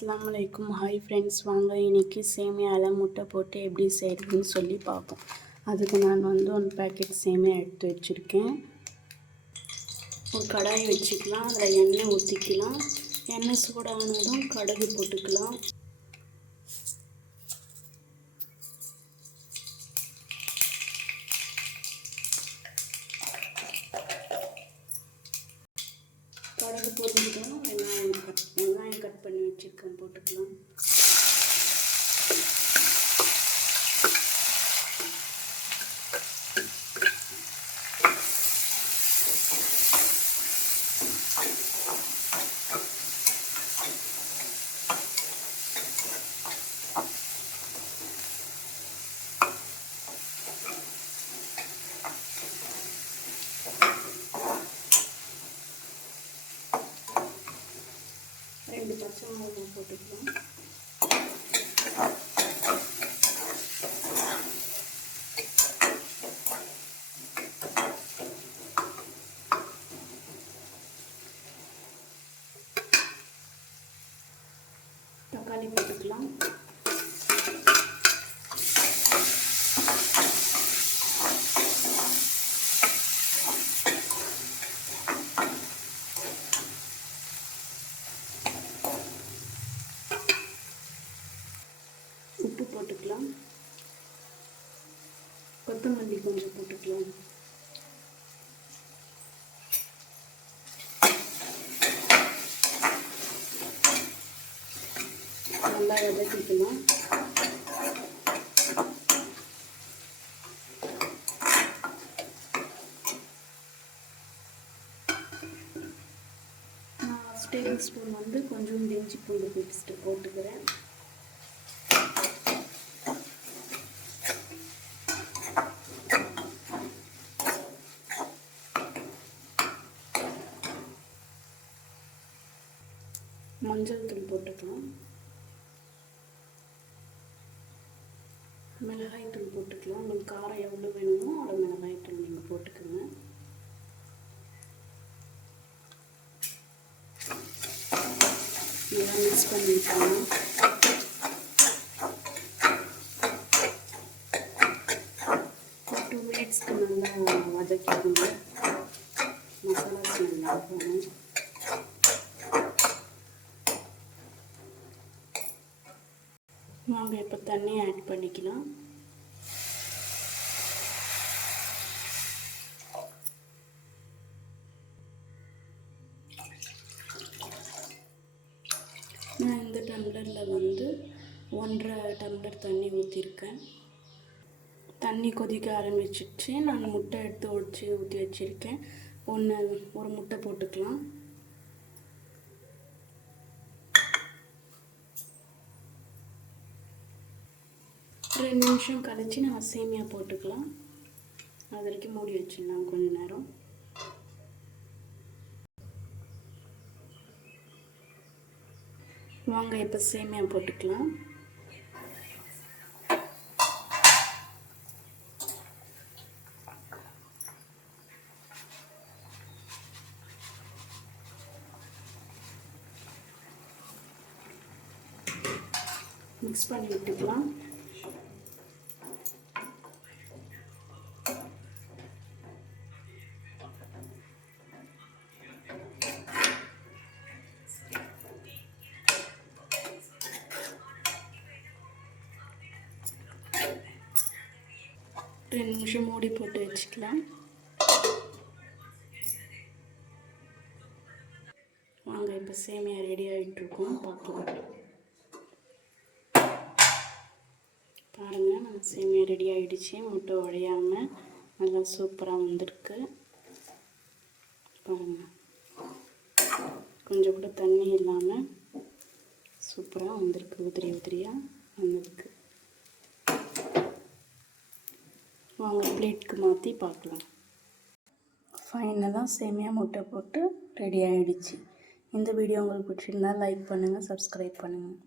அஸ்ஸலாமுஅலைக்கும். Hi friends, வாங்க இன்றைக்கி சேமியாவில் முட்டை போட்டு எப்படி செய்கிறதுன்னு சொல்லி பார்ப்போம். அதுக்கு நான் வந்து 1 பேக்கெட் சேமியா எடுத்து வச்சுருக்கேன். ஒரு கடாய் வச்சுக்கலாம், அதில் எண்ணெய் ஊற்றிக்கலாம். எண்ணெய் சூடானதும் கடுகு போட்டுக்கலாம். கடுகு போட்டுக்கிட்டோம். வெங்காயம் கட் பண்ணி வச்சுருக்கேன், போட்டுக்கலாம். ரெண்டு பச்சை மிளகாய் போட்டுக்கலாம். தக்காளி போட்டுக்கலாம். உப்பு போட்டுக்கலாம். கொத்தமல்லி கொஞ்சம் போட்டுக்கலாம். நல்லா வதக்கிக்கலாம். நான் 1 டேபிள் ஸ்பூன் வந்து கொஞ்சம் இஞ்சி பூண்டு பேஸ்ட்டு போட்டுக்கிறேன். மஞ்சள் தூள் போட்டுக்கலாம். மிளகாய் தூள் போட்டுக்கலாம். உங்களுக்கு காரம் எவ்வளோ வேணுமோ அவ்வளோ மிளகாய் தூள் நீங்கள் போட்டுக்கோங்க. நல்லா மிக்ஸ் பண்ணிக்கலாம். ஒரு 2 மினிட்ஸ்க்கு நல்லா வதக்கிக்கோங்க. மசாலாஸ் நல்லா போகணும். வாங்க இப்போ தண்ணி ஆட் பண்ணிக்கலாம். நான் இந்த டம்ளரில் வந்து 1.5 டம்ளர் தண்ணி ஊற்றிருக்கேன். தண்ணி கொதிக்க ஆரம்பிச்சிடுச்சு. நான் முட்டை எடுத்து உடச்சி ஊற்றி வச்சுருக்கேன். ஒரு முட்டை போட்டுக்கலாம். ஒரு 2 நிமிஷம் கழிச்சு நம்ம சேமியா போட்டுக்கலாம். அது வரைக்கும் மூடி வச்சிடலாம் கொஞ்ச நேரம். வாங்க இப்போ சேமியா போட்டுக்கலாம். மிக்ஸ் பண்ணி விட்டுக்கலாம். ஒரு 2 நிமிஷம் மூடி போட்டு வச்சுக்கலாம். வாங்க இப்போ சேமியா ரெடி ஆகிட்டுருக்கோம், பார்க்கலாம். பாருங்கள், நம்ம சேமியா ரெடி ஆகிடுச்சு. முட்டை உடையாமல் நல்லா சூப்பராக வந்திருக்கு. பாருங்கள், கொஞ்சம் கூட தண்ணி இல்லாமல் சூப்பராக வந்திருக்கு. உதிரி உதிரியாக வந்திருக்கு. வாங்க பிளேட்டுக்கு மாற்றி பார்க்கலாம். ஃபைனலாக சேமியா முட்டை போட்டு ரெடி ஆகிடுச்சு. இந்த வீடியோ உங்களுக்கு பிடிச்சிருந்தால் லைக் பண்ணுங்கள், சப்ஸ்கிரைப் பண்ணுங்கள்.